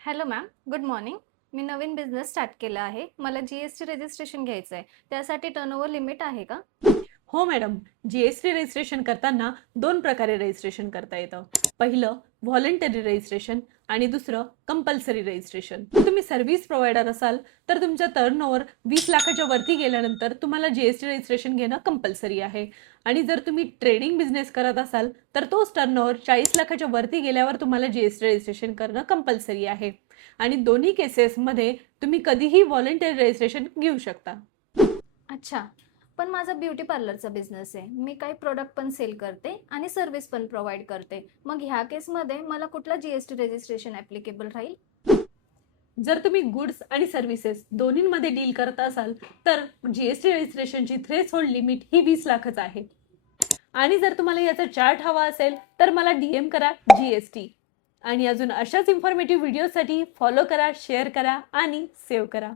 Hello ma'am, good morning. मी नवीन business start केला आहे. मला जी-एस-टी रजिस्ट्रेशन घ्यायचं आहे. त्यासाठी टर्नओव्हर लिमिट आहे का? हो मॅडम, जी-एस-टी रजिस्ट्रेशन करताना दोन प्रकारे रजिस्ट्रेशन करता येतं. पहिलं व्हॉलंटरी रजिस्ट्रेशन आणि दुसरं कंपल्सरी रजिस्ट्रेशन. जर तुम्ही सर्व्हिस प्रोव्हायडर असाल तर तुमचा टर्नओव्हर 20 लाखाच्या वरती गेल्यानंतर तुम्हाला जी-एस-टी रजिस्ट्रेशन घेणं कंपल्सरी आहे. आणि जर तुम्ही ट्रेडिंग बिझनेस करत असाल तर तोच टर्नओव्हर 40 लाखाच्या वरती गेल्यावर तुम्हाला जी-एस-टी रजिस्ट्रेशन करणं कंपल्सरी आहे. आणि दोन्ही केसेसमध्ये तुम्ही कधीही व्हॉलंटरी रजिस्ट्रेशन घेऊ शकता. अच्छा, पण माझा ब्युटी पार्लरचा बिझनेस आहे. मी काही प्रोडक्ट पण सेल करते आणि सर्व्हिस पण प्रोव्हाइड करते. मग ह्या केसमध्ये मला कुठला जी-एस-टी रजिस्ट्रेशन ॲप्लिकेबल राहील? जर तुम्ही गुड्स आणि सर्व्हिसेस दोन्हीमध्ये डील करत असाल तर जीएसटी रजिस्ट्रेशनची थ्रेशोल्ड लिमिट ही 20 लाखच आहे. आणि जर तुम्हाला याचा चार्ट हवा असेल तर मला DM करा GST. आणि अजून अशाच इन्फॉर्मेटिव्ह व्हिडिओसाठी फॉलो करा, शेअर करा आणि सेव्ह करा.